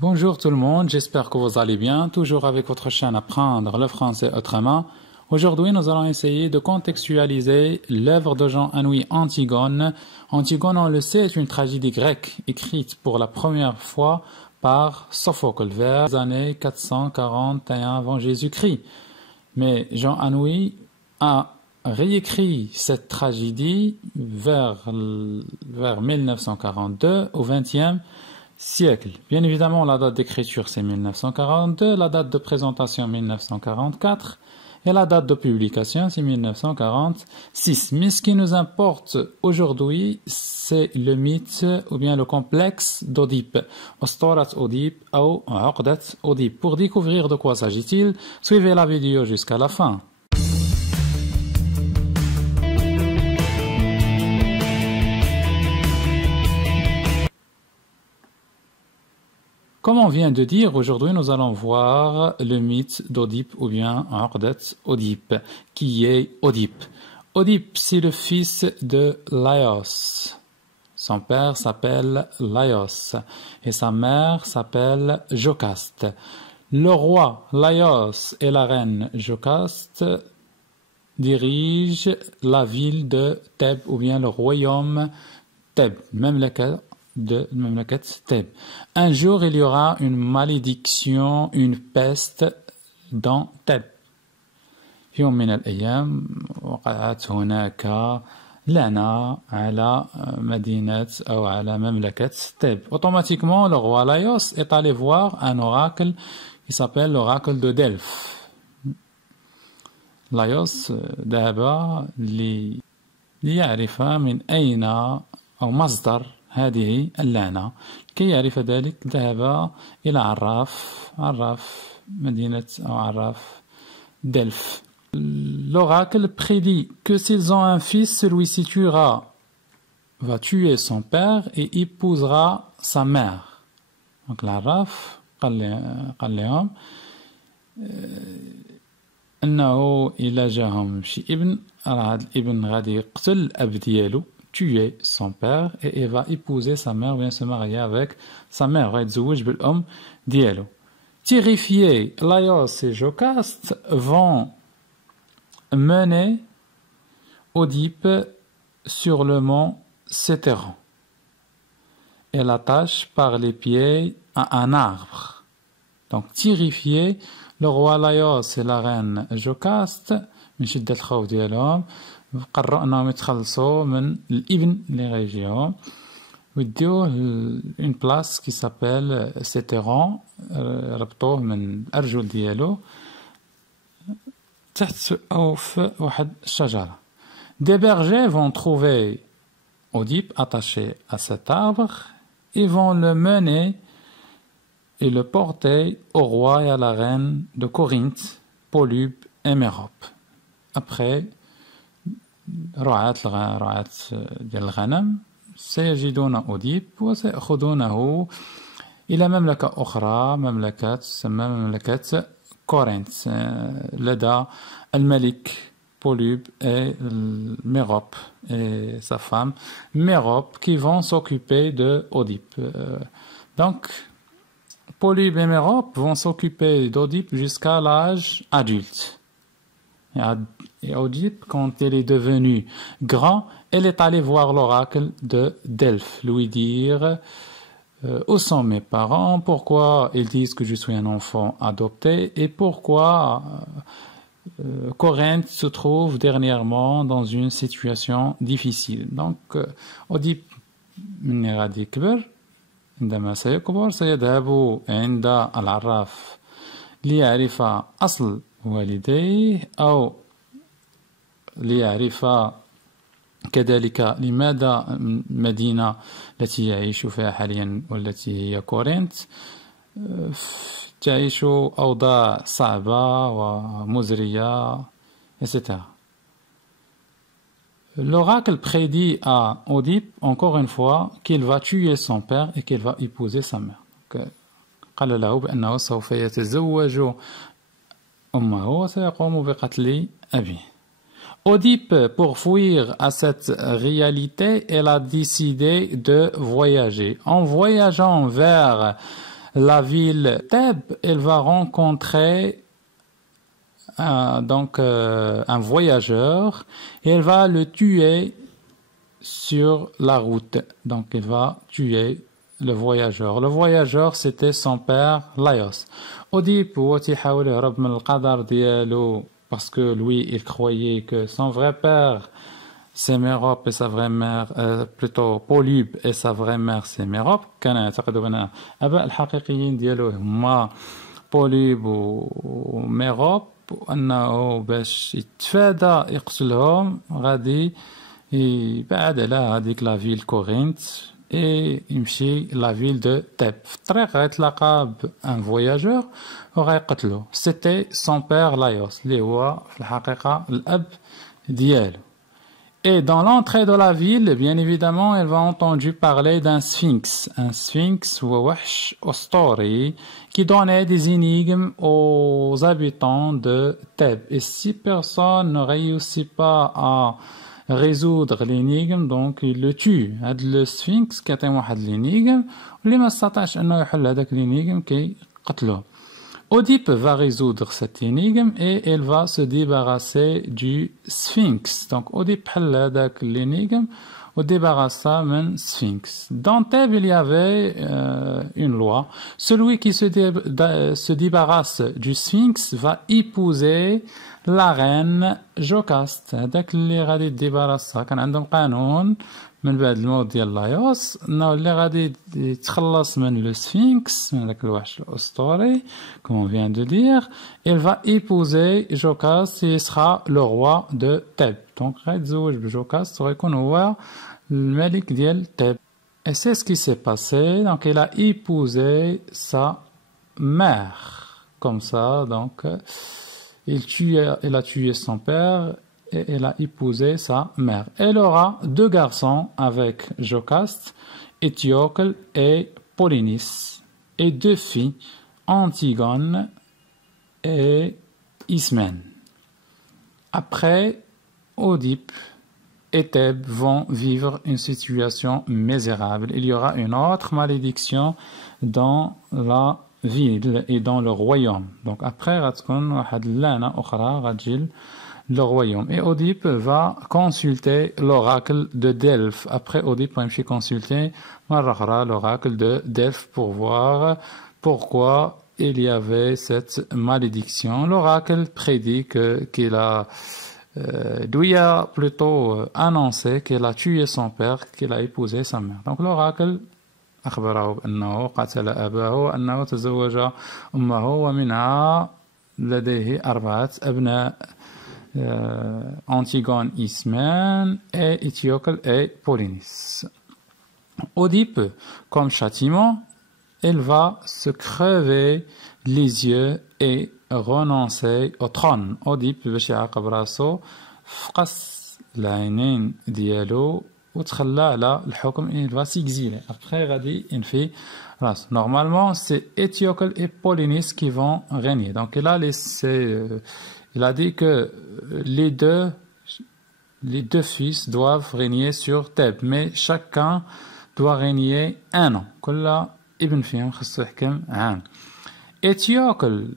Bonjour tout le monde, j'espère que vous allez bien, toujours avec votre chaîne Apprendre le français autrement. Aujourd'hui, nous allons essayer de contextualiser l'œuvre de Jean Anouilh Antigone. Antigone, on le sait, est une tragédie grecque écrite pour la première fois par Sophocle vers les années 441 avant Jésus-Christ. Mais Jean Anouilh a réécrit cette tragédie vers 1942 au XXe siècle. Bien évidemment, la date d'écriture c'est 1942, la date de présentation 1944 et la date de publication c'est 1946. Mais ce qui nous importe aujourd'hui, c'est le mythe ou bien le complexe d'Oedipe, Ostorat Oedipe ou Uqdat Oedipe. Pour découvrir de quoi s'agit-il, suivez la vidéo jusqu'à la fin. Comme on vient de dire, aujourd'hui nous allons voir le mythe d'Oedipe ou bien Uqdat Oedipe, qui est Oedipe. Oedipe, c'est le fils de Laios. Son père s'appelle Laios et sa mère s'appelle Jocaste. Le roi Laios et la reine Jocaste dirigent la ville de Thèbes ou bien le royaume Thèbes, même de Mamlakat Thèbes. Un jour, il y aura une malédiction, une peste dans Thèbes. في يوم من الأيام وقعت هناك لعنة على مدينة أو على مملكة ثèbes. Automatiquement, le roi Laios est allé voir un oracle qui s'appelle l'oracle de Delphes. Laios ذهب ليعرف من أين أو مصدر هذه اللعنة. كي يعرف ذلك ذهب إلى عراف مدينة أو عراف Delphes. L'oracle prédit que s'ils ont un fils, celui-ci va tuer son père et épousera sa mère. Donc l'Araf قال لهم أنه إلا جاهم شي ابن راه هذا الابن غادي يقتل الأب ديالو, tuer son père et il va épouser sa mère, vient se marier avec sa mère, va يتزوج بالأم ديالو. Terrifiés, Laios et Jocaste vont mener Oedipe sur le mont Cétéron et l'attachent par les pieds à un arbre. Donc, terrifiés, le roi Laios et la reine Jocaste, من شدة الخوف ديالهم, قرروا انهم يتخلصوا من الابن اللي غيجيهم ويديوه une place qui s'appelle Cétéron, ربطوه من الارجل ديالو تحت او في واحد الشجرة. Des bergers vont trouver Oedipe attaché à cet arbre et vont le mener et le porter au roi et à la reine de Corinthe, Polybe et Mérope. Après رعاة ديال الغنم سيجدون أوديب وسيأخذونه إلى مملكة أخرى, مملكة تسمى مملكة كورنث لدى الملك Polybe et Mérope et sa femme Mérope qui vont s'occuper de Oedipe. Donc Polybe et Mérope vont s'occuper d'Oedipe jusqu'à l'âge adulte. Et Oedipe, quand elle est devenue grand, elle est allée voir l'oracle de Delphes, lui dire où sont mes parents, pourquoi ils disent que je suis un enfant adopté et pourquoi Corinthe se trouve dernièrement dans une situation difficile. Donc Oedipe من غادي يكبر عندما سيكبر سيذهب عند العراف ليعرف أصل والديه أو ليعرف كذلك لماذا المدينة التي يعيش فيها حاليا والتي هي كورنث تعيش أوضاع صعبة ومزرية etc. L'oracle prédit à Oedipe encore une fois qu'il va tuer son père et qu'il va épouser sa mère. قال له بأنه سوف يتزوج أمه وسيقوم بقتل أبيه. Oedipe, pour fuir à cette réalité, elle a décidé de voyager. En voyageant vers la ville Thèbes, elle va rencontrer un voyageur et elle va le tuer sur la route. Donc il va tuer le voyageur. Le voyageur, c'était son père Laios. Oedipe هو تيحاول يهرب من القدر ديالو parce que lui il croyait que son vrai père c'est Mérope et sa vraie mère plutôt Polybe et sa vraie mère c'est Mérope. كان يعتقد بأن الآباء الحقيقيين ديالو هما بوليب وميروب وأنه باش يتفادى يقتلهم غادي يبعد على هذيك لا فيل كورينت et يمشي لا فيل دو تيب. في الطريق غيتلاقى بان فواياجور وغيقتلو. سيتي سون بير لايوس اللي هو في الحقيقة الأب ديالو. Et dans l'entrée de la ville, bien évidemment, elle va entendu parler d'un sphinx. Un sphinx ou وحش أسطوري qui donnait des énigmes aux habitants de Thèbes. Et si personne ne réussit pas à résoudre l'énigme, donc il le tue. هذا le sphinx كيعطي واحد l'énigme واللي ما استطاعش انه يحل هذاك l'énigme كيقتلوه. Oedipe va résoudre cette énigme et elle va se débarrasser du sphinx. Donc Oedipe حل هذاك l'énigme débarrassa من sphinx. Dans Thèbes, il y avait une loi. Celui qui se débarrasse du sphinx va épouser la reine Jocaste. هذاك اللي غادي يتديباراسها كان عندهم قانون من بعد الموت ديال لايوس انه اللي غادي يتخلص من لو سفينكس من داك الوحش الاسطوري comme on vient de dire, il va épouser Jocaste et sera le roi de Thèbes. Donc غيتزوج بجوكاست وغيكون هو الملك ديال Thèbes. Et c'est ce qui s'est passé. Donc il a épousé sa mère comme ça. Donc il a tué son père et elle a épousé sa mère. Elle aura deux garçons avec Jocaste, Étiocle et Polynice, et deux filles, Antigone et Ismène. Après, Oedipe et Thèbes vont vivre une situation misérable. Il y aura une autre malédiction dans la ville et dans le royaume. Donc après, غتكون واحد اللعنة أخرى غتجي le royaume. Et Oedipe va consulter l'oracle de Delphes. Après, Oedipe va consulter l'oracle de Delphes pour voir pourquoi il y avait cette malédiction. L'oracle prédit qu'il a lui a plutôt annoncé qu'il a tué son père, qu'il a épousé sa mère. Donc l'oracle أخبره بأنه قتل أباه وأنه تزوج أمه ومنها لديه 4 أبناء Antigone, Ismène et Étiocle et Polynice. Oedipe, comme châtiment, elle va se crever les yeux et renoncer au trône. Oedipe باش يعاقب راسو فقس العينين ديالو وتخلى على الحكم. Il va s'exiler. Après غادي ينفي راسو. Normalement, c'est Étiocle et Polynice qui vont régner. Donc il a laissé il a dit que les deux fils doivent régner sur Thèbes, mais chacun doit régner 1 an. كل ابن فيهم خصو يحكم عام. Étiocle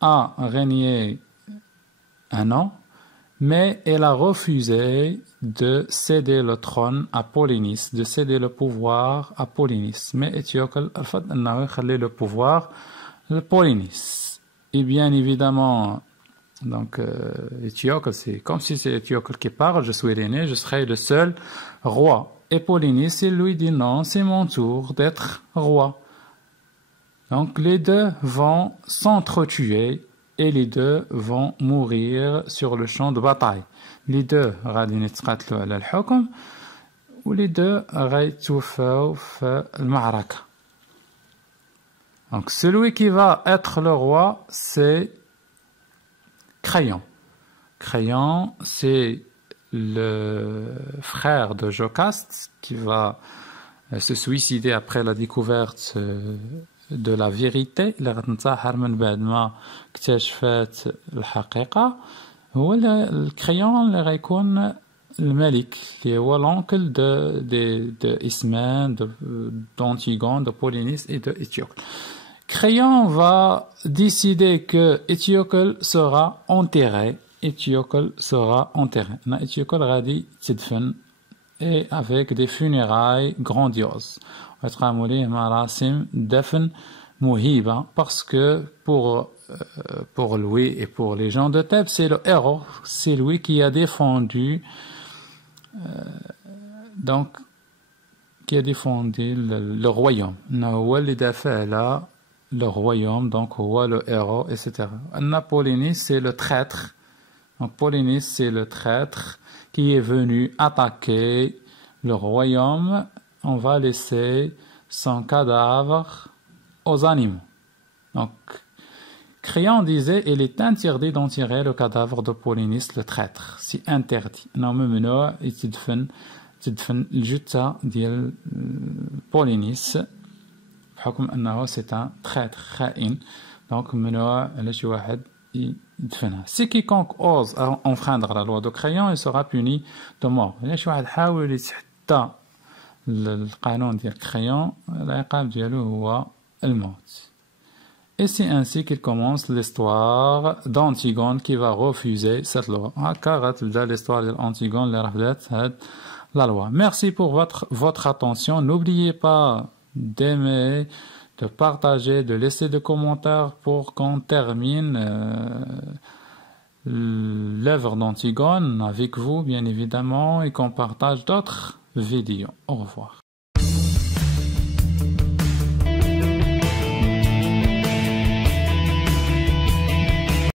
a régné 1 an, mais elle a refusé de céder le trône à Polynice, de céder le pouvoir à Polynice. Mais Étiocle رفض أنه يخلي le pouvoir à Polynice. Et bien évidemment, donc Étiocle, c'est comme si c'est Étiocle qui parle, je suis l'aîné, je serai le seul roi. Et Polynice, il lui dit non, c'est mon tour d'être roi. Donc les deux vont s'entretuer et les deux vont mourir sur le champ de bataille. Les deux غادي يتقاتلوا على الحكم و les deux غيتوفاو في المعركة. Donc celui qui va être le roi, c'est Créon. Créon, c'est le frère de Jocaste qui va se suicider après la découverte de la vérité اللي غتنتحر من بعد ما اكتشفت الحقيقة. هو الكريون اللي غيكون الملك qui est l'oncle de Ismène, d'Antigone, de Polynice et de Étiocle. Créon va décider que Étiocle sera enterré. Étiocle sera enterré. Étiocle a dit Tidfen et avec des funérailles grandioses. Parce que pour lui et pour les gens de Thèbes, c'est le héros, c'est lui qui a défendu le royaume. Le royaume, donc le héros, etc. Polynice, c'est le traître. Donc Polynice, c'est le traître qui est venu attaquer le royaume. On va laisser son cadavre aux animaux. Donc, Créon disait, il est interdit d'enterrer le cadavre de Polynice, le traître. C'est interdit. Normalement, تدفن الجثة ديال Polynice بحكم أنه c'est un traître خائن. Donc, ممنوع على شي واحد يدفنها. Si quiconque ose enfreindre la loi de Créon, il sera puni de mort. إلا شي واحد حاول يتحدى القانون ديال Créon, العقاب ديالو هو الموت. Et c'est ainsi qu'il commence l'histoire d'Antigone qui va refuser cette loi. L'histoire d'Antigone la loi. Merci pour votre attention. N'oubliez pas d'aimer, de partager, de laisser des commentaires pour qu'on termine l'œuvre d'Antigone avec vous, bien évidemment, et qu'on partage d'autres vidéos. Au revoir.